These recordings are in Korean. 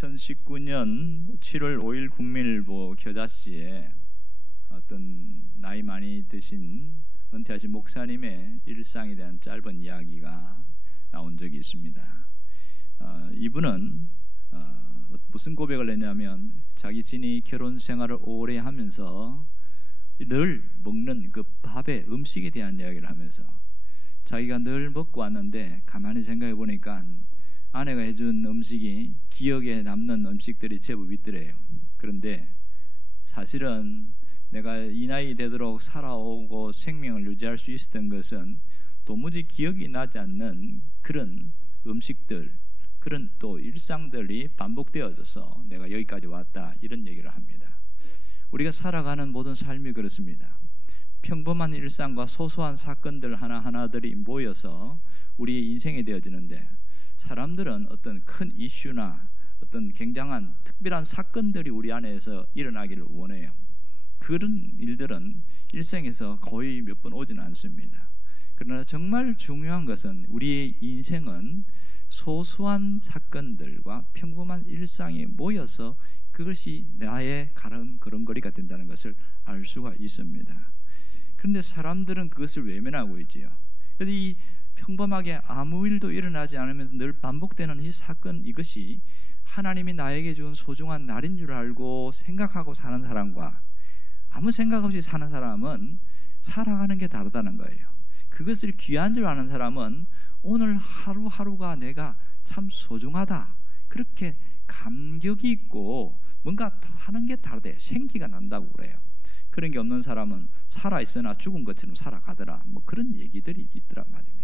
2019년 7월 5일 국민일보 겨자씨에 어떤 나이 많이 드신 은퇴하신 목사님의 일상에 대한 짧은 이야기가 나온 적이 있습니다. 이분은 무슨 고백을 했냐면 자기 진이 결혼 생활을 오래 하면서 늘 먹는 그 밥의 음식에 대한 이야기를 하면서 자기가 늘 먹고 왔는데 가만히 생각해 보니까 아내가 해준 음식이 기억에 남는 음식들이 제법 있더래요. 그런데 사실은 내가 이 나이 되도록 살아오고 생명을 유지할 수 있었던 것은 도무지 기억이 나지 않는 그런 음식들, 그런 또 일상들이 반복되어져서 내가 여기까지 왔다, 이런 얘기를 합니다. 우리가 살아가는 모든 삶이 그렇습니다. 평범한 일상과 소소한 사건들 하나하나들이 모여서 우리의 인생이 되어지는데, 사람들은 어떤 큰 이슈나 어떤 굉장한 특별한 사건들이 우리 안에서 일어나기를 원해요. 그런 일들은 일생에서 거의 몇 번 오지는 않습니다. 그러나 정말 중요한 것은 우리의 인생은 소소한 사건들과 평범한 일상이 모여서 그것이 나의 걸음걸이가 된다는 것을 알 수가 있습니다. 그런데 사람들은 그것을 외면하고 있지요. 그래서 이 평범하게 아무 일도 일어나지 않으면서 늘 반복되는 이 사건, 이것이 하나님이 나에게 준 소중한 날인 줄 알고 생각하고 사는 사람과 아무 생각 없이 사는 사람은 살아가는 게 다르다는 거예요. 그것을 귀한 줄 아는 사람은 오늘 하루하루가 내가 참 소중하다, 그렇게 감격이 있고 뭔가 사는 게 다르대, 생기가 난다고 그래요. 그런 게 없는 사람은 살아있으나 죽은 것처럼 살아가더라, 뭐 그런 얘기들이 있더란 말입니다.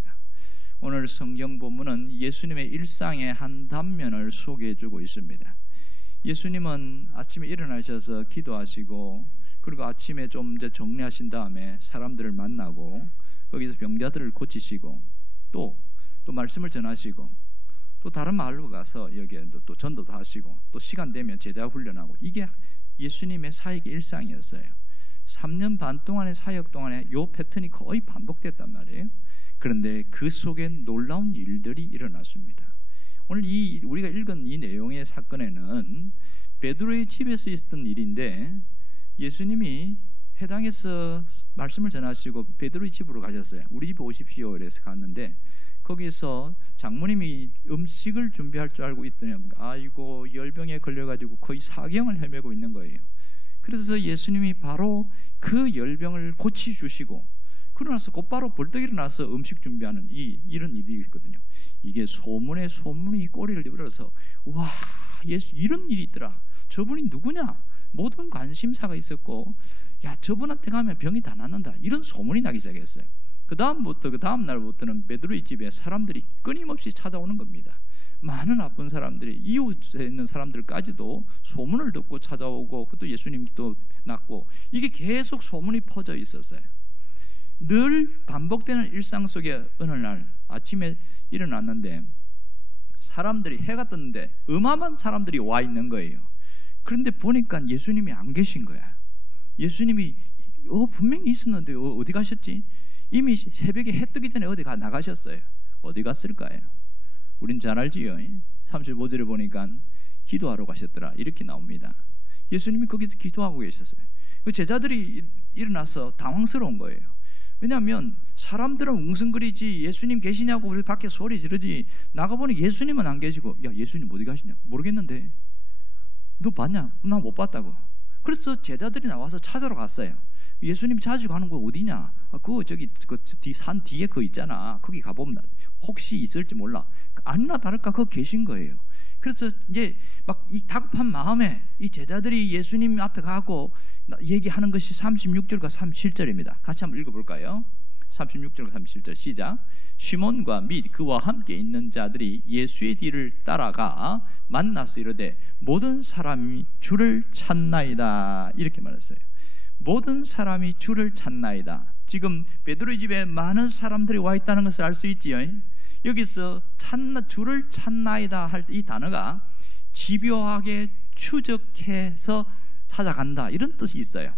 오늘 성경 본문은 예수님의 일상의 한 단면을 소개해주고 있습니다. 예수님은 아침에 일어나셔서 기도하시고, 그리고 아침에 좀 이제 정리하신 다음에 사람들을 만나고 거기서 병자들을 고치시고 또 말씀을 전하시고 또 다른 마을로 가서 여기에 또 전도도 하시고 또 시간 되면 제자 훈련하고, 이게 예수님의 사역의 일상이었어요. 3년 반 동안의 사역 동안에 이 패턴이 거의 반복됐단 말이에요. 그런데 그 속에 놀라운 일들이 일어났습니다. 오늘 우리가 읽은 이 내용의 사건에는 베드로의 집에서 있었던 일인데, 예수님이 회당에서 말씀을 전하시고 베드로의 집으로 가셨어요. 우리 집 오십시오 이래서 갔는데, 거기서 장모님이 음식을 준비할 줄 알고 있더니 아이고 열병에 걸려가지고 거의 사경을 헤매고 있는 거예요. 그래서 예수님이 바로 그 열병을 고치주시고, 그러고 나서 곧바로 벌떡 일어나서 음식 준비하는 이런 일이 있거든요. 이게 소문에 소문이 꼬리를 이끌어서, 와, 예수 이런 일이 있더라, 저분이 누구냐, 모든 관심사가 있었고, 야, 저분한테 가면 병이 다 낫는다, 이런 소문이 나기 시작했어요. 그 다음 날부터는 베드로의 집에 사람들이 끊임없이 찾아오는 겁니다. 많은 아픈 사람들이, 이웃에 있는 사람들까지도 소문을 듣고 찾아오고, 또 예수님도 낫고, 이게 계속 소문이 퍼져 있었어요. 늘 반복되는 일상 속에 어느 날 아침에 일어났는데 사람들이, 해가 떴는데 어마어마한 사람들이 와 있는 거예요. 그런데 보니까 예수님이 안 계신 거야. 예수님이 분명히 있었는데 어디 가셨지? 이미 새벽에 해 뜨기 전에 어디 나가셨어요. 어디 갔을까요? 우린 잘 알지요. 35절에 보니까 기도하러 가셨더라, 이렇게 나옵니다. 예수님이 거기서 기도하고 계셨어요. 그 제자들이 일어나서 당황스러운 거예요. 왜냐하면 사람들은 웅성거리지 예수님 계시냐고 우리 밖에 소리 지르지, 나가보니 예수님은 안 계시고, 야, 예수님 어디 가시냐? 모르겠는데. 너 봤냐? 나 못 봤다고. 그래서 제자들이 나와서 찾으러 갔어요. 예수님 자주 가는 곳 어디냐? 그거 저기 산 뒤에 그거 있잖아, 거기 가보면 혹시 있을지 몰라. 아니나 다를까 거기 계신 거예요. 그래서 이제 막 이 다급한 마음에 이 제자들이 예수님 앞에 가고 얘기하는 것이 36절과 37절입니다. 같이 한번 읽어볼까요? 36절과 37절 시작. 시몬과 및 그와 함께 있는 자들이 예수의 뒤를 따라가 만나서 이르되 모든 사람이 주를 찾나이다, 이렇게 말했어요. 모든 사람이 주를 찾나이다. 지금 베드로의 집에 많은 사람들이 와 있다는 것을 알 수 있지요. 여기서 주를 찾나이다 할 때 이 단어가 집요하게 추적해서 찾아간다, 이런 뜻이 있어요.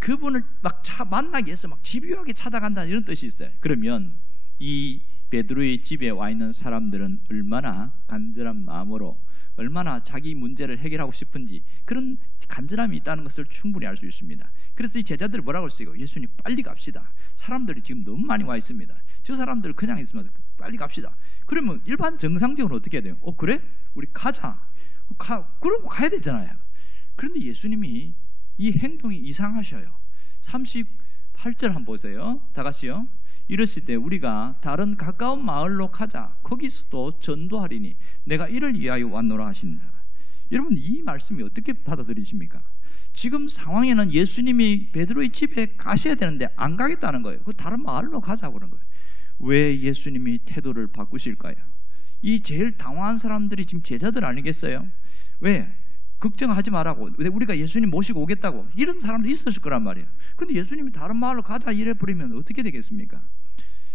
그분을 막 만나기 위해서 막 집요하게 찾아간다, 이런 뜻이 있어요. 그러면 이 베드로의 집에 와 있는 사람들은 얼마나 간절한 마음으로 얼마나 자기 문제를 해결하고 싶은지 그런 간절함이 있다는 것을 충분히 알 수 있습니다. 그래서 이 제자들이 뭐라고 했어요? 예수님 빨리 갑시다. 사람들이 지금 너무 많이 와 있습니다. 저 사람들 그냥 있으면 빨리 갑시다. 그러면 일반 정상적으로 어떻게 해야 돼요? 그래? 우리 가자. 그러고 가야 되잖아요. 그런데 예수님이 이 행동이 이상하셔요. 38절 한번 보세요. 다 같이요. 이랬을 때 우리가 다른 가까운 마을로 가자. 거기서도 전도하리니 내가 이를 위하여 왔노라 하시니라. 여러분, 이 말씀이 어떻게 받아들이십니까? 지금 상황에는 예수님이 베드로의 집에 가셔야 되는데 안 가겠다는 거예요. 다른 마을로 가자고 그런 거예요. 왜 예수님이 태도를 바꾸실까요? 이 제일 당황한 사람들이 지금 제자들 아니겠어요? 왜? 걱정하지 말라고, 우리가 예수님 모시고 오겠다고, 이런 사람도 있었을 거란 말이에요. 그런데 예수님이 다른 마을로 가자 이래버리면 어떻게 되겠습니까?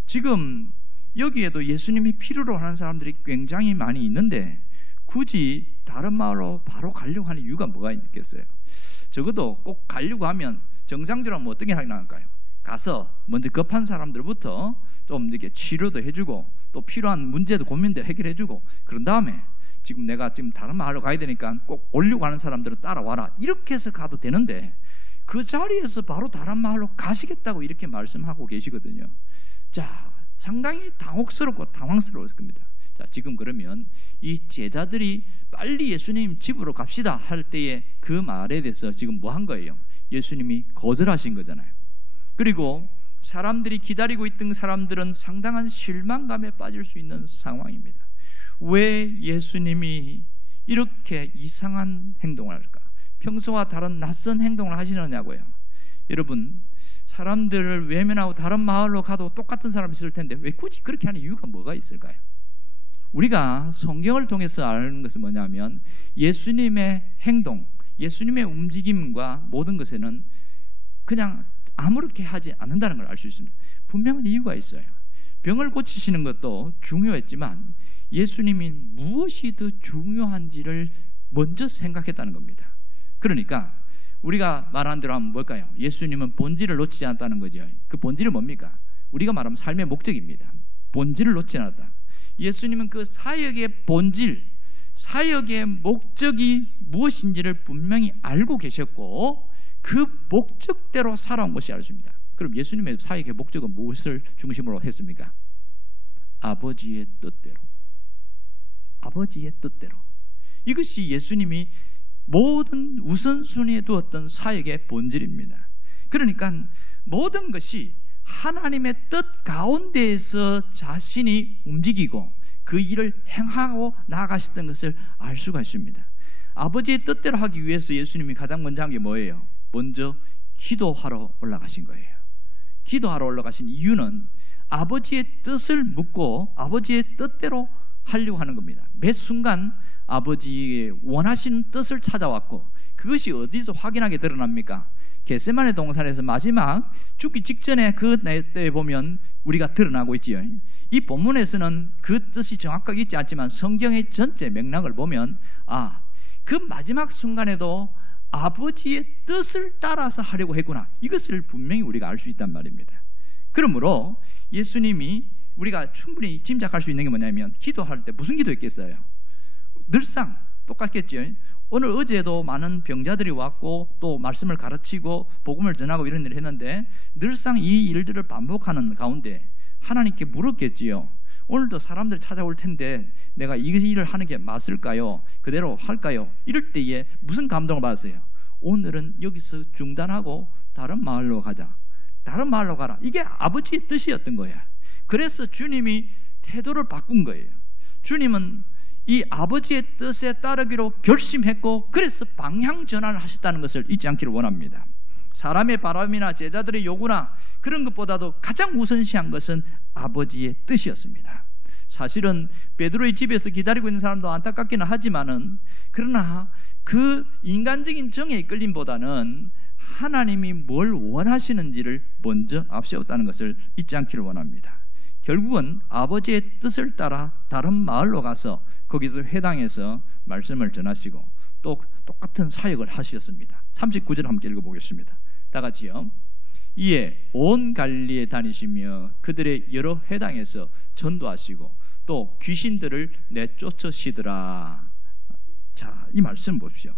지금 여기에도 예수님이 필요로 하는 사람들이 굉장히 많이 있는데 굳이 다른 마을로 바로 가려고 하는 이유가 뭐가 있겠어요? 적어도 꼭 가려고 하면 정상적으로 하면 어떻게 하나요? 가서 먼저 급한 사람들부터 좀 이렇게 치료도 해주고 또 필요한 문제도 고민도 해결해주고, 그런 다음에 지금 내가 지금 다른 마을로 가야 되니까 꼭 오려고 하는 사람들은 따라와라, 이렇게 해서 가도 되는데 그 자리에서 바로 다른 마을로 가시겠다고 이렇게 말씀하고 계시거든요. 자, 상당히 당혹스럽고 당황스러울 겁니다. 자, 지금 그러면 이 제자들이 빨리 예수님 집으로 갑시다 할 때의 그 말에 대해서 지금 뭐 한 거예요? 예수님이 거절하신 거잖아요. 그리고 사람들이 기다리고 있던 사람들은 상당한 실망감에 빠질 수 있는 상황입니다. 왜 예수님이 이렇게 이상한 행동을 할까? 평소와 다른 낯선 행동을 하시느냐고요. 여러분, 사람들을 외면하고 다른 마을로 가도 똑같은 사람이 있을 텐데 왜 굳이 그렇게 하는 이유가 뭐가 있을까요? 우리가 성경을 통해서 아는 것은 뭐냐면 예수님의 행동, 예수님의 움직임과 모든 것에는 그냥 아무렇게 하지 않는다는 걸 알 수 있습니다. 분명한 이유가 있어요. 병을 고치시는 것도 중요했지만 예수님이 무엇이 더 중요한지를 먼저 생각했다는 겁니다. 그러니까 우리가 말한 대로 하면 뭘까요? 예수님은 본질을 놓치지 않았다는 거죠. 그 본질은 뭡니까? 우리가 말하면 삶의 목적입니다. 본질을 놓지 않았다. 예수님은 그 사역의 본질, 사역의 목적이 무엇인지를 분명히 알고 계셨고 그 목적대로 살아온 것이 알 수 있습니다. 그럼 예수님의 사역의 목적은 무엇을 중심으로 했습니까? 아버지의 뜻대로. 아버지의 뜻대로. 이것이 예수님이 모든 우선순위에 두었던 사역의 본질입니다. 그러니까 모든 것이 하나님의 뜻 가운데에서 자신이 움직이고 그 일을 행하고 나아가셨던 것을 알 수가 있습니다. 아버지의 뜻대로 하기 위해서 예수님이 가장 먼저 한 게 뭐예요? 먼저 기도하러 올라가신 거예요. 기도하러 올라가신 이유는 아버지의 뜻을 묻고 아버지의 뜻대로 하려고 하는 겁니다. 매 순간 아버지의 원하시는 뜻을 찾아왔고 그것이 어디서 확인하게 드러납니까? 겟세마네 동산에서 마지막 죽기 직전에 그 때에 보면 우리가 드러나고 있지요. 이 본문에서는 그 뜻이 정확하게 있지 않지만 성경의 전체 맥락을 보면 그 마지막 순간에도 아버지의 뜻을 따라서 하려고 했구나, 이것을 분명히 우리가 알 수 있단 말입니다. 그러므로 예수님이 우리가 충분히 짐작할 수 있는 게 뭐냐면 기도할 때 무슨 기도했겠어요? 늘상 똑같겠죠. 오늘 어제도 많은 병자들이 왔고 또 말씀을 가르치고 복음을 전하고 이런 일을 했는데 늘상 이 일들을 반복하는 가운데 하나님께 물었겠지요. 오늘도 사람들 찾아올 텐데 내가 이 일을 하는 게 맞을까요? 그대로 할까요? 이럴 때에 무슨 감동을 받았어요? 오늘은 여기서 중단하고 다른 마을로 가자. 다른 마을로 가라. 이게 아버지의 뜻이었던 거예요. 그래서 주님이 태도를 바꾼 거예요. 주님은 이 아버지의 뜻에 따르기로 결심했고 그래서 방향 전환을 하셨다는 것을 잊지 않기를 원합니다. 사람의 바람이나 제자들의 요구나 그런 것보다도 가장 우선시한 것은 아버지의 뜻이었습니다. 사실은 베드로의 집에서 기다리고 있는 사람도 안타깝기는 하지만은 그러나 그 인간적인 정에 이끌림보다는 하나님이 뭘 원하시는지를 먼저 앞세웠다는 것을 잊지 않기를 원합니다. 결국은 아버지의 뜻을 따라 다른 마을로 가서 거기서 회당에서 말씀을 전하시고 또 똑같은 사역을 하셨습니다. 39절 함께 읽어보겠습니다. 다 같이요. 이에 온 갈릴리에 다니시며 그들의 여러 회당에서 전도하시고 또 귀신들을 내쫓으시더라. 자, 이 말씀 보십시오.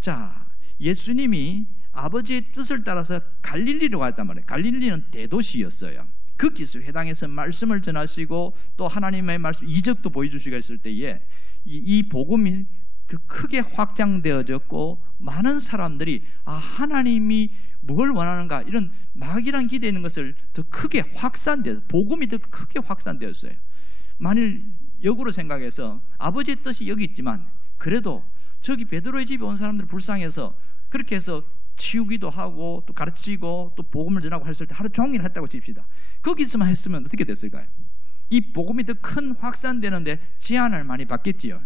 자, 예수님이 아버지의 뜻을 따라서 갈릴리로 갔단 말이에요. 갈릴리는 대도시였어요. 거기서 회당에서 말씀을 전하시고 또 하나님의 말씀 이적도 보여주시고 했을 때에 이 복음이 더 크게 확장되어졌고, 많은 사람들이 하나님이 뭘 원하는가, 이런 막이란 기대에 있는 것을 더 크게 확산되어서, 복음이 더 크게 확산되었어요. 만일 역으로 생각해서 아버지의 뜻이 여기 있지만 그래도 저기 베드로의 집에 온 사람들 불쌍해서 그렇게 해서 치우기도 하고 또 가르치고 또 복음을 전하고 했을 때 하루 종일 했다고 칩시다. 거기서만 했으면 어떻게 됐을까요? 이 복음이 더 큰 확산되는데 제한을 많이 받겠지요.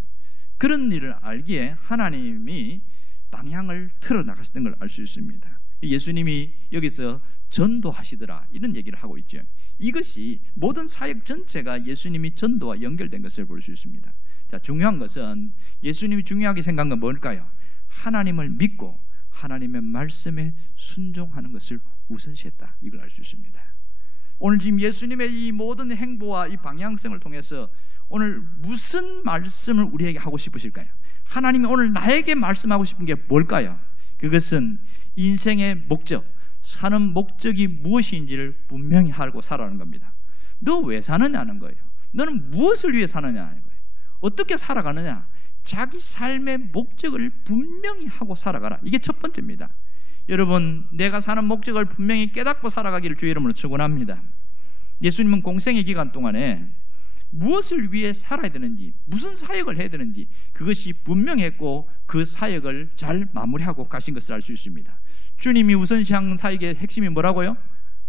그런 일을 알기에 하나님이 방향을 틀어 나갔던 걸 알 수 있습니다. 예수님이 여기서 전도하시더라, 이런 얘기를 하고 있죠. 이것이 모든 사역 전체가 예수님이 전도와 연결된 것을 볼 수 있습니다. 자, 중요한 것은, 예수님이 중요하게 생각한 건 뭘까요? 하나님을 믿고 하나님의 말씀에 순종하는 것을 우선시했다, 이걸 알 수 있습니다. 오늘 지금 예수님의 이 모든 행보와 이 방향성을 통해서 오늘 무슨 말씀을 우리에게 하고 싶으실까요? 하나님이 오늘 나에게 말씀하고 싶은 게 뭘까요? 그것은 인생의 목적, 사는 목적이 무엇인지를 분명히 알고 살아가는 겁니다. 너 왜 사느냐는 거예요. 너는 무엇을 위해 사느냐는 거예요. 어떻게 살아가느냐, 자기 삶의 목적을 분명히 하고 살아가라. 이게 첫 번째입니다. 여러분, 내가 사는 목적을 분명히 깨닫고 살아가기를 주의 이름으로 축원합니다. 예수님은 공생의 기간 동안에 무엇을 위해 살아야 되는지, 무슨 사역을 해야 되는지 그것이 분명했고 그 사역을 잘 마무리하고 가신 것을 알 수 있습니다. 주님이 우선시한 사역의 핵심이 뭐라고요?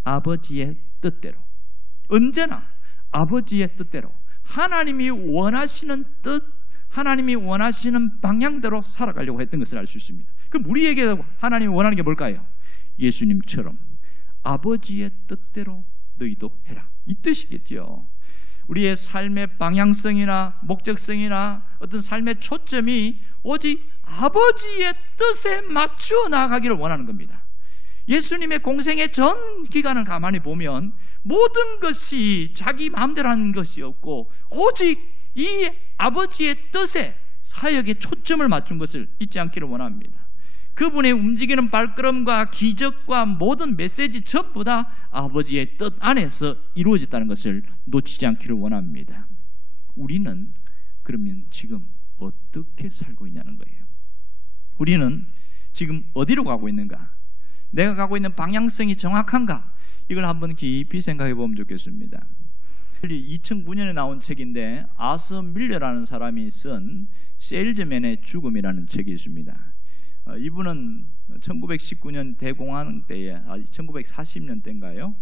아버지의 뜻대로, 언제나 아버지의 뜻대로, 하나님이 원하시는 뜻, 하나님이 원하시는 방향대로 살아가려고 했던 것을 알 수 있습니다. 그럼 우리에게 하나님이 원하는 게 뭘까요? 예수님처럼 아버지의 뜻대로 너희도 해라, 이 뜻이겠죠. 우리의 삶의 방향성이나 목적성이나 어떤 삶의 초점이 오직 아버지의 뜻에 맞추어 나아가기를 원하는 겁니다. 예수님의 공생의 전 기간을 가만히 보면 모든 것이 자기 마음대로 하는 것이 없고 오직 이 아버지의 뜻에, 사역에 초점을 맞춘 것을 잊지 않기를 원합니다. 그분의 움직이는 발걸음과 기적과 모든 메시지 전부 다 아버지의 뜻 안에서 이루어졌다는 것을 놓치지 않기를 원합니다. 우리는 그러면 지금 어떻게 살고 있냐는 거예요. 우리는 지금 어디로 가고 있는가? 내가 가고 있는 방향성이 정확한가? 이걸 한번 깊이 생각해 보면 좋겠습니다. 2009년에 나온 책인데 아서 밀러라는 사람이 쓴 세일즈맨의 죽음이라는 책이 있습니다. 이분은 1919년 대공황 때에, 1940년 때인가요?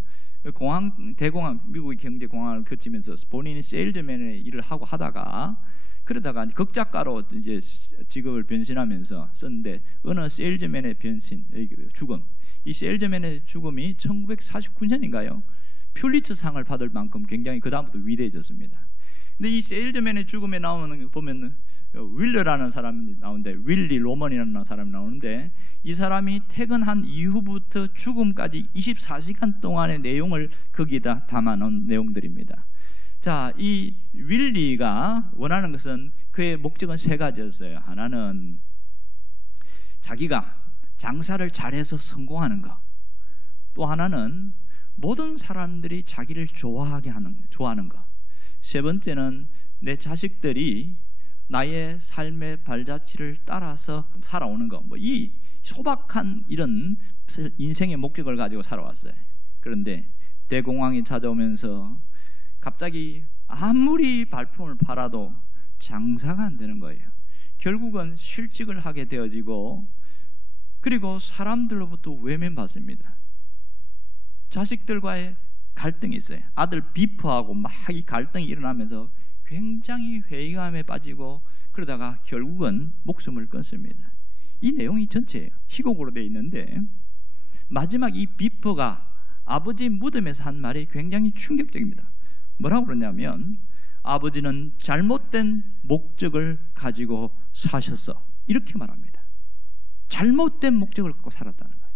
대공황, 미국의 경제 공황을 거치면서 본인이 세일즈맨의 일을 하고 하다가 그러다가 극작가로 이제 직업을 변신하면서 썼는데, 어느 세일즈맨의 변신, 죽음, 이 세일즈맨의 죽음이 1949년인가요? 퓰리처상을 받을 만큼 굉장히 그 다음부터 위대해졌습니다. 근데 이 세일즈맨의 죽음에 나오는 거 보면 윌러라는 사람이 나오는데, 윌리 로먼이라는 사람이 나오는데, 이 사람이 퇴근한 이후부터 죽음까지 24시간 동안의 내용을 거기에다 담아놓은 내용들입니다. 자, 이 윌리가 원하는 것은, 그의 목적은 세 가지였어요. 하나는 자기가 장사를 잘해서 성공하는 것, 또 하나는 모든 사람들이 자기를 좋아하는 것, 세 번째는 내 자식들이 나의 삶의 발자취를 따라서 살아오는 것. 이 소박한 이런 인생의 목적을 가지고 살아왔어요. 그런데 대공황이 찾아오면서 갑자기 아무리 발품을 팔아도 장사가 안 되는 거예요. 결국은 실직을 하게 되어지고, 그리고 사람들로부터 외면받습니다. 자식들과의 갈등이 있어요. 아들 비프하고 막 이 갈등이 일어나면서 굉장히 회의감에 빠지고, 그러다가 결국은 목숨을 끊습니다. 이 내용이 전체예요. 희곡으로 되어 있는데, 마지막 이 비프가 아버지 무덤에서 한 말이 굉장히 충격적입니다. 뭐라고 그러냐면, 아버지는 잘못된 목적을 가지고 사셨어, 이렇게 말합니다. 잘못된 목적을 갖고 살았다는 거예요.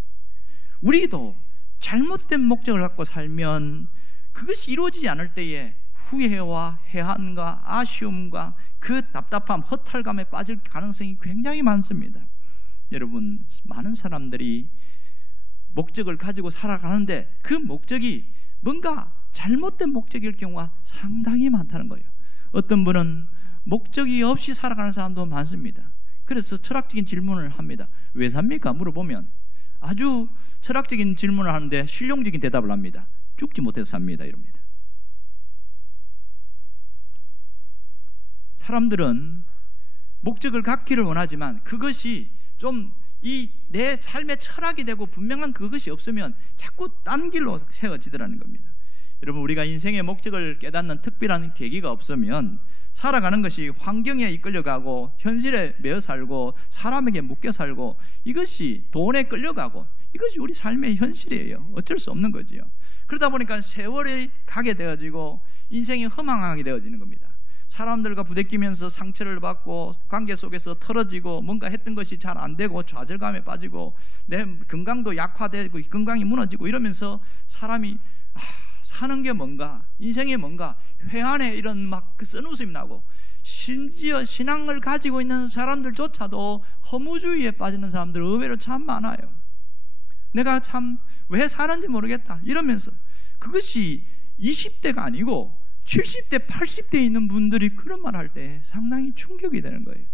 우리도 잘못된 목적을 갖고 살면 그것이 이루어지지 않을 때에 후회와 해한과 아쉬움과 그 답답함, 허탈감에 빠질 가능성이 굉장히 많습니다. 여러분, 많은 사람들이 목적을 가지고 살아가는데 그 목적이 뭔가 잘못된 목적일 경우가 상당히 많다는 거예요. 어떤 분은 목적이 없이 살아가는 사람도 많습니다. 그래서 철학적인 질문을 합니다. 왜 삽니까? 물어보면 아주 철학적인 질문을 하는데 실용적인 대답을 합니다. 죽지 못해서 삽니다. 이럽니다. 사람들은 목적을 갖기를 원하지만 그것이 좀 내 삶의 철학이 되고 분명한 그것이 없으면 자꾸 딴 길로 세워지더라는 겁니다. 여러분, 우리가 인생의 목적을 깨닫는 특별한 계기가 없으면 살아가는 것이 환경에 이끌려가고 현실에 매여 살고 사람에게 묶여 살고 이것이 돈에 끌려가고 이것이 우리 삶의 현실이에요. 어쩔 수 없는 거지요. 그러다 보니까 세월이 가게 되어지고 인생이 허망하게 되어지는 겁니다. 사람들과 부대끼면서 상처를 받고 관계 속에서 틀어지고 뭔가 했던 것이 잘 안 되고 좌절감에 빠지고 내 건강도 약화되고 건강이 무너지고 이러면서 사람이 사는 게 뭔가, 인생이 뭔가 회한에 이런 막 그 쓴웃음이 나고 심지어 신앙을 가지고 있는 사람들조차도 허무주의에 빠지는 사람들 의외로 참 많아요. 내가 참 왜 사는지 모르겠다 이러면서 그것이 20대가 아니고 70대, 80대에 있는 분들이 그런 말을 할 때 상당히 충격이 되는 거예요.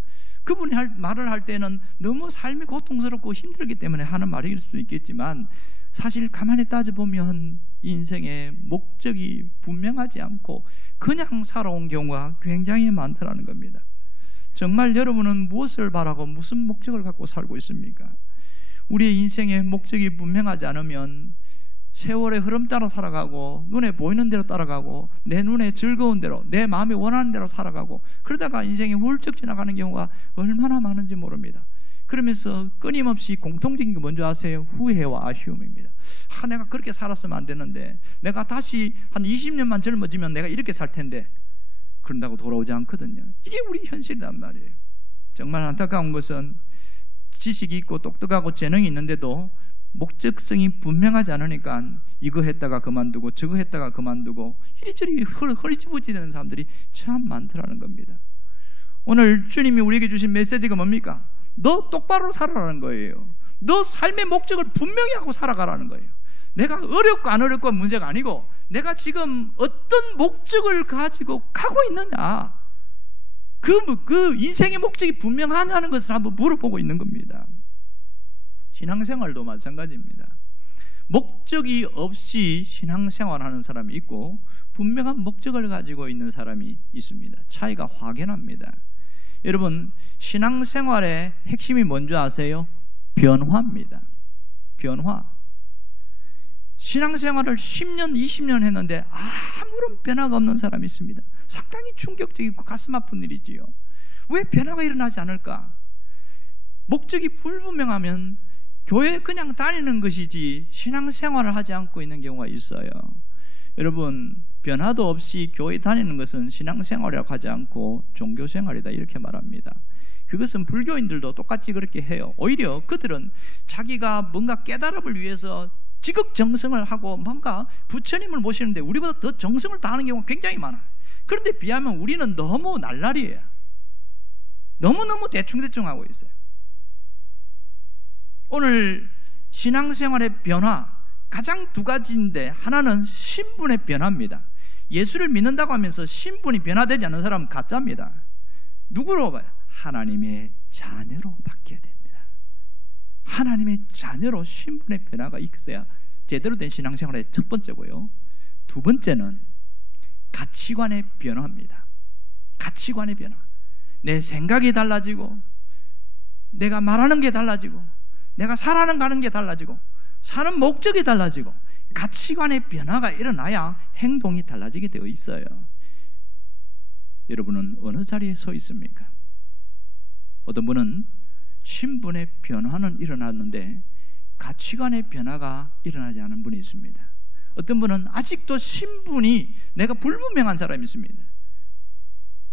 그분이 말을 할 때는 너무 삶이 고통스럽고 힘들기 때문에 하는 말일 수 있겠지만 사실 가만히 따져보면 인생의 목적이 분명하지 않고 그냥 살아온 경우가 굉장히 많더라는 겁니다. 정말 여러분은 무엇을 바라고 무슨 목적을 갖고 살고 있습니까? 우리의 인생의 목적이 분명하지 않으면 세월의 흐름 따라 살아가고 눈에 보이는 대로 따라가고 내 눈에 즐거운 대로 내 마음이 원하는 대로 살아가고 그러다가 인생이 훌쩍 지나가는 경우가 얼마나 많은지 모릅니다. 그러면서 끊임없이 공통적인 게 뭔지 아세요? 후회와 아쉬움입니다. 내가 그렇게 살았으면 안 되는데, 내가 다시 한 20년만 젊어지면 내가 이렇게 살 텐데, 그런다고 돌아오지 않거든요. 이게 우리 현실이란 말이에요. 정말 안타까운 것은 지식이 있고 똑똑하고 재능이 있는데도 목적성이 분명하지 않으니까 이거 했다가 그만두고 저거 했다가 그만두고 이리저리 허리지부지되는 사람들이 참 많더라는 겁니다. 오늘 주님이 우리에게 주신 메시지가 뭡니까? 너 똑바로 살아라는 거예요. 너 삶의 목적을 분명히 하고 살아가라는 거예요. 내가 어렵고 안 어렵고 문제가 아니고 내가 지금 어떤 목적을 가지고 가고 있느냐, 그 인생의 목적이 분명하냐는 것을 한번 물어보고 있는 겁니다. 신앙생활도 마찬가지입니다. 목적이 없이 신앙생활하는 사람이 있고 분명한 목적을 가지고 있는 사람이 있습니다. 차이가 확연합니다. 여러분, 신앙생활의 핵심이 뭔지 아세요? 변화입니다. 변화. 신앙생활을 10년, 20년 했는데 아무런 변화가 없는 사람이 있습니다. 상당히 충격적이고 가슴 아픈 일이지요. 왜 변화가 일어나지 않을까? 목적이 불분명하면 교회에 그냥 다니는 것이지 신앙생활을 하지 않고 있는 경우가 있어요. 여러분, 변화도 없이 교회 다니는 것은 신앙생활이라고 하지 않고 종교생활이다 이렇게 말합니다. 그것은 불교인들도 똑같이 그렇게 해요. 오히려 그들은 자기가 뭔가 깨달음을 위해서 지극정성을 하고 뭔가 부처님을 모시는데 우리보다 더 정성을 다하는 경우가 굉장히 많아요. 그런데 비하면 우리는 너무 날라리예요. 너무너무 대충대충 하고 있어요. 오늘 신앙생활의 변화 가장 두 가지인데, 하나는 신분의 변화입니다. 예수를 믿는다고 하면서 신분이 변화되지 않는 사람은 가짜입니다. 누구로 봐요? 하나님의 자녀로 바뀌어야 됩니다. 하나님의 자녀로 신분의 변화가 있어야 제대로 된 신앙생활의 첫 번째고요. 두 번째는 가치관의 변화입니다. 가치관의 변화. 내 생각이 달라지고 내가 말하는 게 달라지고 내가 살아가는 게 달라지고 사는 목적이 달라지고 가치관의 변화가 일어나야 행동이 달라지게 되어 있어요. 여러분은 어느 자리에 서 있습니까? 어떤 분은 신분의 변화는 일어났는데 가치관의 변화가 일어나지 않은 분이 있습니다. 어떤 분은 아직도 신분이 내가 불분명한 사람이 있습니다.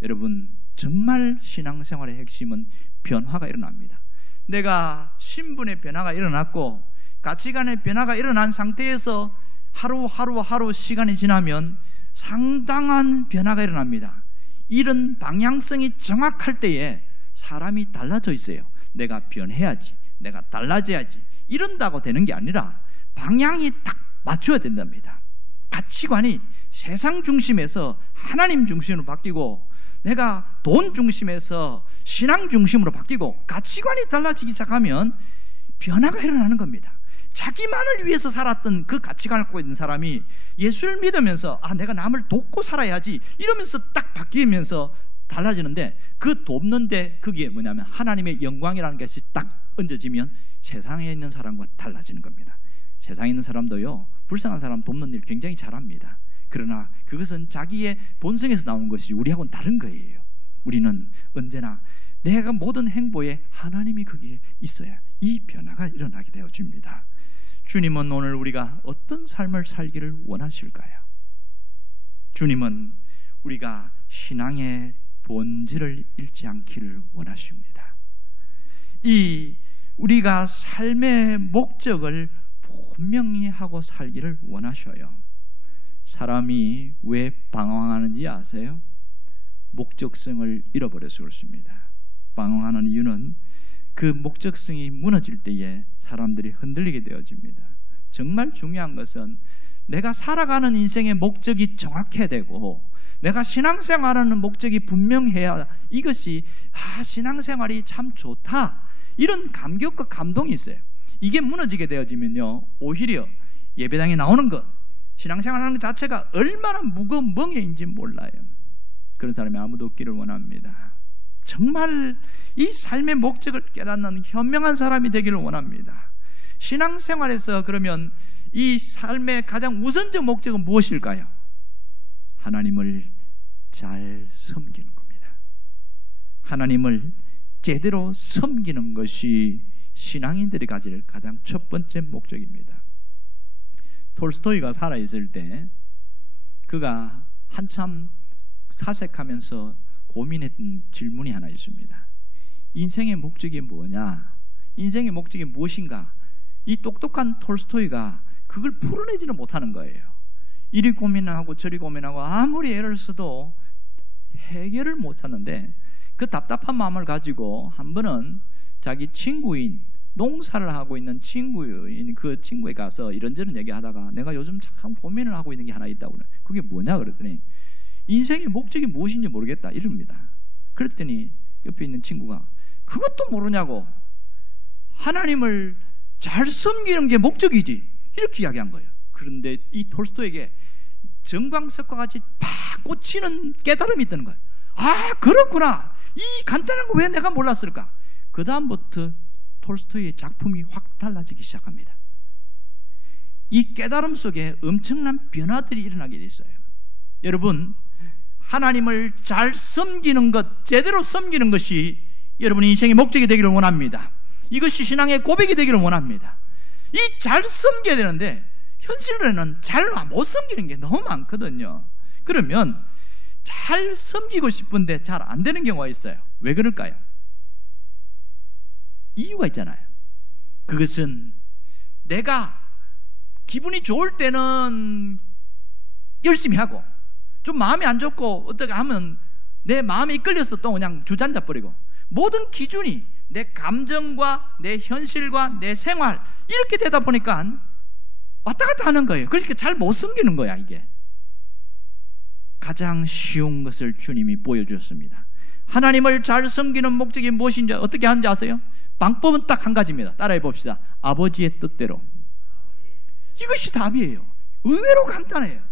여러분, 정말 신앙생활의 핵심은 변화가 일어납니다. 내가 신분의 변화가 일어났고 가치관의 변화가 일어난 상태에서 하루 시간이 지나면 상당한 변화가 일어납니다. 이런 방향성이 정확할 때에 사람이 달라져 있어요. 내가 변해야지, 내가 달라져야지 이런다고 되는 게 아니라 방향이 딱 맞춰야 된답니다. 가치관이 세상 중심에서 하나님 중심으로 바뀌고, 내가 돈 중심에서 신앙 중심으로 바뀌고, 가치관이 달라지기 시작하면 변화가 일어나는 겁니다. 자기만을 위해서 살았던 그 가치관을 갖고 있는 사람이 예수를 믿으면서 내가 남을 돕고 살아야지 이러면서 딱 바뀌면서 달라지는데, 그 돕는데 그게 뭐냐면 하나님의 영광이라는 것이 딱 얹어지면 세상에 있는 사람과 달라지는 겁니다. 세상에 있는 사람도요, 불쌍한 사람 돕는 일 굉장히 잘합니다. 그러나 그것은 자기의 본성에서 나오는 것이지 우리하고는 다른 거예요. 우리는 언제나 내가 모든 행보에 하나님이 거기에 있어야 이 변화가 일어나게 되어집니다. 주님은 오늘 우리가 어떤 삶을 살기를 원하실까요? 주님은 우리가 신앙의 본질을 잃지 않기를 원하십니다. 우리가 삶의 목적을 분명히 하고 살기를 원하셔요. 사람이 왜 방황하는지 아세요? 목적성을 잃어버려서 그렇습니다. 방황하는 이유는 그 목적성이 무너질 때에 사람들이 흔들리게 되어집니다. 정말 중요한 것은 내가 살아가는 인생의 목적이 정확해야 되고, 내가 신앙생활하는 목적이 분명해야 이것이 신앙생활이 참 좋다, 이런 감격과 감동이 있어요. 이게 무너지게 되어지면요, 오히려 예배당에 나오는 것, 신앙생활하는 것 자체가 얼마나 무거운 멍해인지 몰라요. 그런 사람이 아무도 없기를 원합니다. 정말 이 삶의 목적을 깨닫는 현명한 사람이 되기를 원합니다. 신앙생활에서 그러면 이 삶의 가장 우선적 목적은 무엇일까요? 하나님을 잘 섬기는 겁니다. 하나님을 제대로 섬기는 것이 신앙인들이 가질 가장 첫 번째 목적입니다. 톨스토이가 살아있을 때 그가 한참 사색하면서 고민했던 질문이 하나 있습니다. 인생의 목적이 뭐냐? 인생의 목적이 무엇인가? 이 똑똑한 톨스토이가 그걸 풀어내지는 못하는 거예요. 이리 고민하고 저리 고민하고 아무리 애를 써도 해결을 못 하는데, 그 답답한 마음을 가지고 한 번은 자기 친구인, 농사를 하고 있는 친구인 그 친구에 가서 이런저런 얘기하다가 내가 요즘 참 고민을 하고 있는 게 하나 있다고 그래. 그게 뭐냐 그랬더니 인생의 목적이 무엇인지 모르겠다 이럽니다. 그랬더니 옆에 있는 친구가 그것도 모르냐고, 하나님을 잘 섬기는 게 목적이지, 이렇게 이야기한 거예요. 그런데 이 톨스토이에게 정광석과 같이 팍 꽂히는 깨달음이 있다는 거예요. 그렇구나, 이 간단한 거 왜 내가 몰랐을까? 그 다음부터 톨스토이의 작품이 확 달라지기 시작합니다. 이 깨달음 속에 엄청난 변화들이 일어나게 돼 있어요. 여러분, 하나님을 잘 섬기는 것, 제대로 섬기는 것이 여러분의 인생의 목적이 되기를 원합니다. 이것이 신앙의 고백이 되기를 원합니다. 이 잘 섬겨야 되는데 현실에는 잘 못 섬기는 게 너무 많거든요. 그러면 잘 섬기고 싶은데 잘 안 되는 경우가 있어요. 왜 그럴까요? 이유가 있잖아요. 그것은 내가 기분이 좋을 때는 열심히 하고, 좀 마음이 안 좋고 어떻게 하면 내 마음이 이끌려서 또 그냥 주저앉아 버리고, 모든 기준이 내 감정과 내 현실과 내 생활 이렇게 되다 보니까 왔다 갔다 하는 거예요. 그러니까 잘 못 섬기는 거야. 이게 가장 쉬운 것을 주님이 보여주셨습니다. 하나님을 잘 섬기는 목적이 무엇인지 어떻게 하는지 아세요? 방법은 딱 한 가지입니다. 따라해 봅시다. 아버지의 뜻대로. 이것이 답이에요. 의외로 간단해요.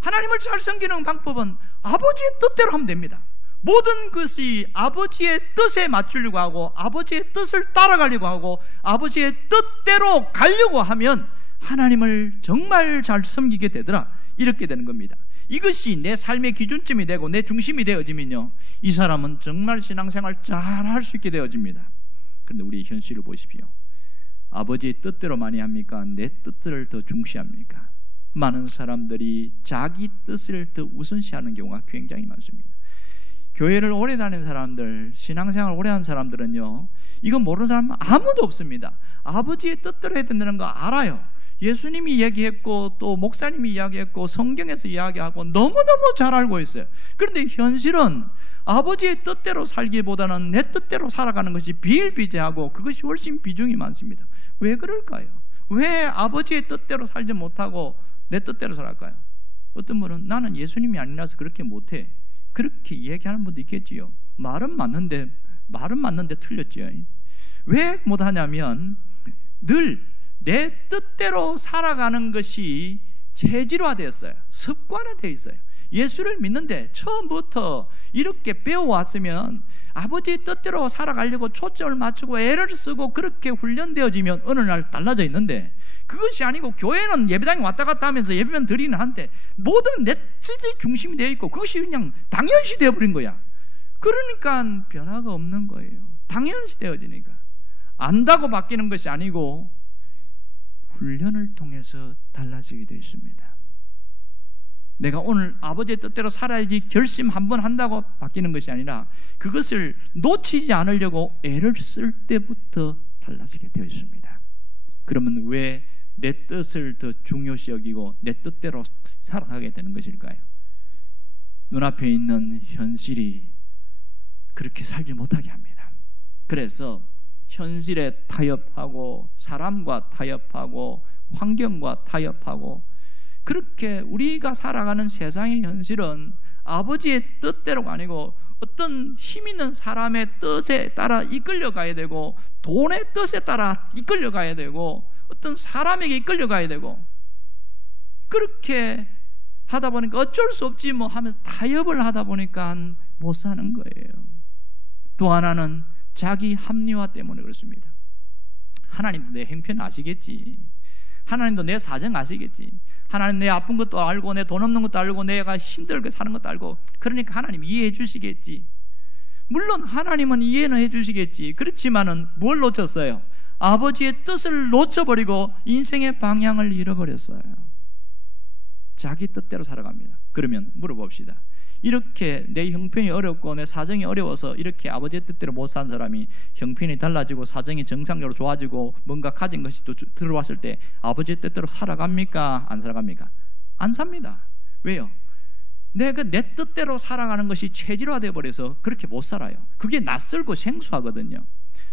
하나님을 잘 섬기는 방법은 아버지의 뜻대로 하면 됩니다. 모든 것이 아버지의 뜻에 맞추려고 하고, 아버지의 뜻을 따라가려고 하고, 아버지의 뜻대로 가려고 하면 하나님을 정말 잘 섬기게 되더라, 이렇게 되는 겁니다. 이것이 내 삶의 기준점이 되고 내 중심이 되어지면요, 이 사람은 정말 신앙생활 잘 할 수 있게 되어집니다. 그런데 우리 현실을 보십시오. 아버지의 뜻대로 많이 합니까? 내 뜻을 더 중시합니까? 많은 사람들이 자기 뜻을 더 우선시하는 경우가 굉장히 많습니다. 교회를 오래 다니는 사람들, 신앙생활 오래 한 사람들은요, 이건 모르는 사람은 아무도 없습니다. 아버지의 뜻대로 해야 된다는 거 알아요. 예수님이 얘기했고 또 목사님이 이야기했고 성경에서 이야기하고 너무너무 잘 알고 있어요. 그런데 현실은 아버지의 뜻대로 살기보다는 내 뜻대로 살아가는 것이 비일비재하고 그것이 훨씬 비중이 많습니다. 왜 그럴까요? 왜 아버지의 뜻대로 살지 못하고 내 뜻대로 살아갈까요? 어떤 분은 나는 예수님이 아니라서 그렇게 못해, 그렇게 얘기하는 분도 있겠지요. 말은 맞는데 틀렸지요. 왜 못하냐면 늘 내 뜻대로 살아가는 것이 체질화되었어요. 습관화되어 있어요. 예수를 믿는데 처음부터 이렇게 배워왔으면 아버지의 뜻대로 살아가려고 초점을 맞추고 애를 쓰고 그렇게 훈련되어지면 어느 날 달라져 있는데, 그것이 아니고 교회는 예배당에 왔다 갔다 하면서 예배만 드리는 한데 모든 내 뜻의 중심이 되어 있고 그것이 그냥 당연시 되어버린 거야. 그러니까 변화가 없는 거예요. 당연시 되어지니까. 안다고 바뀌는 것이 아니고 훈련을 통해서 달라지게 되어 있습니다. 내가 오늘 아버지의 뜻대로 살아야지 결심 한번 한다고 바뀌는 것이 아니라 그것을 놓치지 않으려고 애를 쓸 때부터 달라지게 되어 있습니다. 그러면 왜 내 뜻을 더 중요시 여기고 내 뜻대로 살아가게 되는 것일까요? 눈앞에 있는 현실이 그렇게 살지 못하게 합니다. 그래서 현실에 타협하고 사람과 타협하고 환경과 타협하고 그렇게 우리가 살아가는 세상의 현실은 아버지의 뜻대로가 아니고 어떤 힘 있는 사람의 뜻에 따라 이끌려가야 되고 돈의 뜻에 따라 이끌려가야 되고 어떤 사람에게 이끌려가야 되고 그렇게 하다 보니까 어쩔 수 없지 뭐 하면서 타협을 하다 보니까 못 사는 거예요. 또 하나는 자기 합리화 때문에 그렇습니다. 하나님도 내 형편 아시겠지. 하나님도 내 사정 아시겠지. 하나님 내 아픈 것도 알고 내 돈 없는 것도 알고 내가 힘들게 사는 것도 알고, 그러니까 하나님 이해해 주시겠지. 물론 하나님은 이해는 해 주시겠지. 그렇지만은 뭘 놓쳤어요? 아버지의 뜻을 놓쳐버리고 인생의 방향을 잃어버렸어요. 자기 뜻대로 살아갑니다. 그러면 물어봅시다. 이렇게 내 형편이 어렵고 내 사정이 어려워서 이렇게 아버지의 뜻대로 못 산 사람이 형편이 달라지고 사정이 정상적으로 좋아지고 뭔가 가진 것이 또 들어왔을 때 아버지의 뜻대로 살아갑니까? 안 살아갑니까? 안 삽니다. 왜요? 내가 내 뜻대로 살아가는 것이 체질화되어 버려서 그렇게 못 살아요. 그게 낯설고 생소하거든요.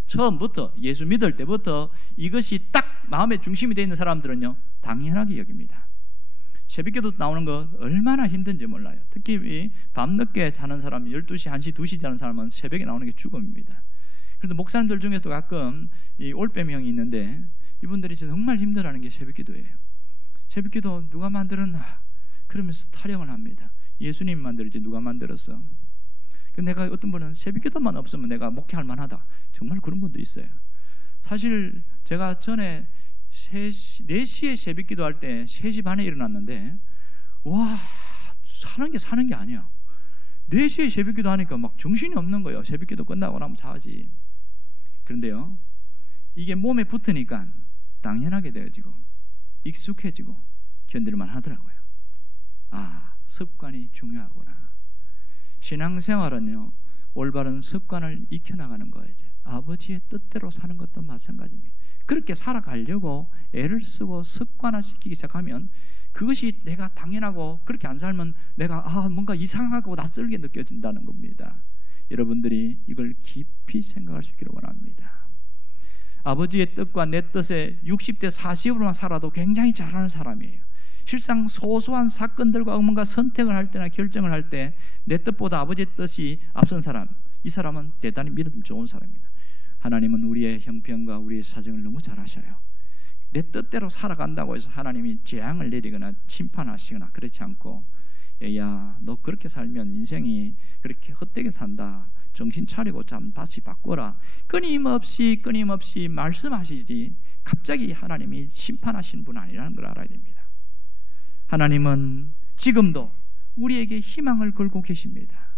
처음부터 예수 믿을 때부터 이것이 딱 마음의 중심이 되어 있는 사람들은요 당연하게 여깁니다. 새벽기도 나오는 거 얼마나 힘든지 몰라요. 특히 밤늦게 자는 사람, 12시, 1시, 2시 자는 사람은 새벽에 나오는 게 죽음입니다. 그래서 목사님들 중에도 가끔 이 올빼명이 있는데 이분들이 정말 힘들어하는 게 새벽기도예요. 새벽기도 누가 만들었나 그러면서 타령을 합니다. 예수님 만들지 누가 만들었어? 내가 어떤 분은 새벽기도만 없으면 내가 목회할 만하다, 정말 그런 분도 있어요. 사실 제가 전에 4시에 새벽기도 할 때 3시 반에 일어났는데 와, 사는 게 아니야. 4시에 새벽기도 하니까 막 정신이 없는 거예요. 새벽기도 끝나고 나면 자지. 그런데요, 이게 몸에 붙으니까 당연하게 되어지고 익숙해지고 견딜만 하더라고요. 아, 습관이 중요하구나. 신앙생활은요 올바른 습관을 익혀나가는 거예요. 아버지의 뜻대로 사는 것도 마찬가지입니다. 그렇게 살아가려고 애를 쓰고 습관화시키기 시작하면 그것이 내가 당연하고, 그렇게 안 살면 내가 뭔가 이상하고 낯설게 느껴진다는 겁니다. 여러분들이 이걸 깊이 생각할 수 있기를 원합니다. 아버지의 뜻과 내 뜻에 60대 40으로만 살아도 굉장히 잘하는 사람이에요. 실상 소소한 사건들과 뭔가 선택을 할 때나 결정을 할 때 내 뜻보다 아버지의 뜻이 앞선 사람, 이 사람은 대단히 믿음 좋은 사람입니다. 하나님은 우리의 형편과 우리의 사정을 너무 잘 아셔요. 내 뜻대로 살아간다고 해서 하나님이 재앙을 내리거나 침판하시거나 그렇지 않고, 야, 너 그렇게 살면 인생이 그렇게 헛되게 산다, 정신 차리고 참 다시 바꿔라, 끊임없이 말씀하시지 갑자기 하나님이 심판하시는 분 아니라는 걸 알아야 됩니다. 하나님은 지금도 우리에게 희망을 걸고 계십니다.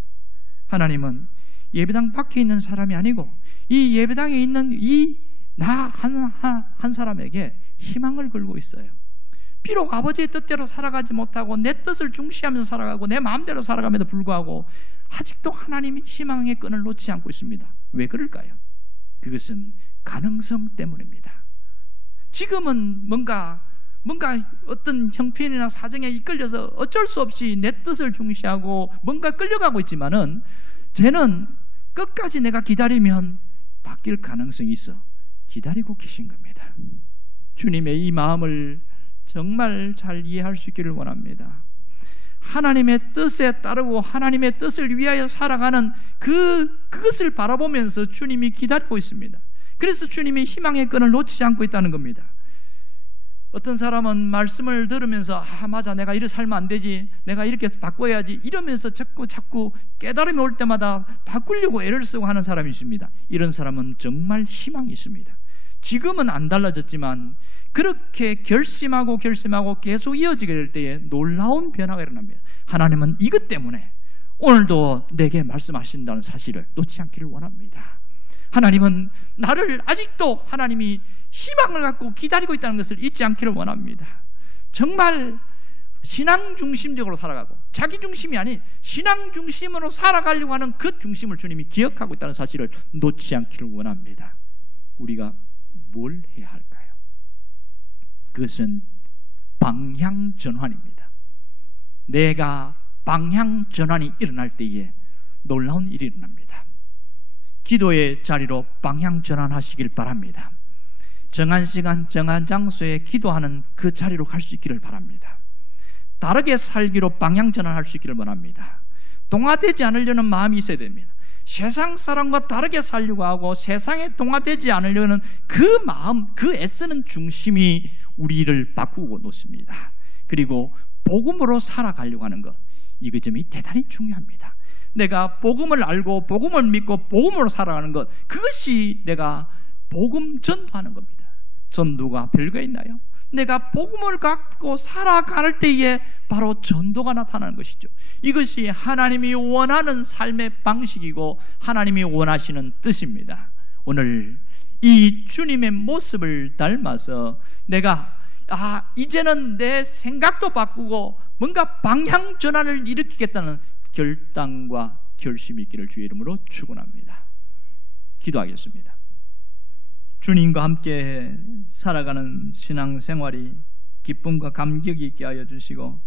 하나님은 예배당 밖에 있는 사람이 아니고 이 예배당에 있는 이 나 한 사람에게 희망을 걸고 있어요. 비록 아버지의 뜻대로 살아가지 못하고 내 뜻을 중시하면서 살아가고 내 마음대로 살아감에도 불구하고 아직도 하나님이 희망의 끈을 놓지 않고 있습니다. 왜 그럴까요? 그것은 가능성 때문입니다. 지금은 뭔가 뭔가 어떤 형편이나 사정에 이끌려서 어쩔 수 없이 내 뜻을 중시하고 뭔가 끌려가고 있지만은 쟤는 끝까지 내가 기다리면 바뀔 가능성이 있어 기다리고 계신 겁니다. 주님의 이 마음을 정말 잘 이해할 수 있기를 원합니다. 하나님의 뜻에 따르고 하나님의 뜻을 위하여 살아가는 그것을 바라보면서 주님이 기다리고 있습니다. 그래서 주님이 희망의 끈을 놓치지 않고 있다는 겁니다. 어떤 사람은 말씀을 들으면서 맞아, 내가 이렇게 살면 안 되지, 내가 이렇게 바꿔야지 이러면서 자꾸 깨달음이 올 때마다 바꾸려고 애를 쓰고 하는 사람이 있습니다. 이런 사람은 정말 희망이 있습니다. 지금은 안 달라졌지만 그렇게 결심하고 계속 이어지게 될 때에 놀라운 변화가 일어납니다. 하나님은 이것 때문에 오늘도 내게 말씀하신다는 사실을 놓지 않기를 원합니다. 하나님은 나를 아직도 하나님이 희망을 갖고 기다리고 있다는 것을 잊지 않기를 원합니다. 정말 신앙 중심적으로 살아가고 자기 중심이 아닌 신앙 중심으로 살아가려고 하는 그 중심을 주님이 기억하고 있다는 사실을 놓지 않기를 원합니다. 우리가 뭘 해야 할까요? 그것은 방향 전환입니다. 내가 방향 전환이 일어날 때에 놀라운 일이 일어납니다. 기도의 자리로 방향 전환하시길 바랍니다. 정한 시간 정한 장소에 기도하는 그 자리로 갈 수 있기를 바랍니다. 다르게 살기로 방향 전환할 수 있기를 원합니다. 동화되지 않으려는 마음이 있어야 됩니다. 세상 사람과 다르게 살려고 하고 세상에 동화되지 않으려는 그 마음, 그 애쓰는 중심이 우리를 바꾸고 놓습니다. 그리고 복음으로 살아가려고 하는 것, 이 점이 대단히 중요합니다. 내가 복음을 알고 복음을 믿고 복음으로 살아가는 것, 그것이 내가 복음 전도하는 겁니다. 전도가 별거 있나요? 내가 복음을 갖고 살아갈 때에 바로 전도가 나타나는 것이죠. 이것이 하나님이 원하는 삶의 방식이고 하나님이 원하시는 뜻입니다. 오늘 이 주님의 모습을 닮아서 내가 이제는 내 생각도 바꾸고 뭔가 방향 전환을 일으키겠다는 결단과 결심이 있기를 주의 이름으로 축원합니다. 기도하겠습니다. 주님과 함께 살아가는 신앙생활이 기쁨과 감격이 있게 하여 주시고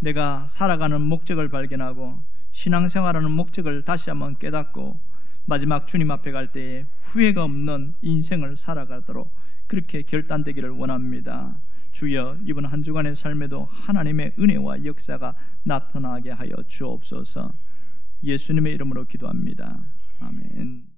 내가 살아가는 목적을 발견하고 신앙생활하는 목적을 다시 한번 깨닫고 마지막 주님 앞에 갈 때에 후회가 없는 인생을 살아가도록 그렇게 결단되기를 원합니다. 주여, 이번 한 주간의 삶에도 하나님의 은혜와 역사가 나타나게 하여 주옵소서. 예수님의 이름으로 기도합니다. 아멘.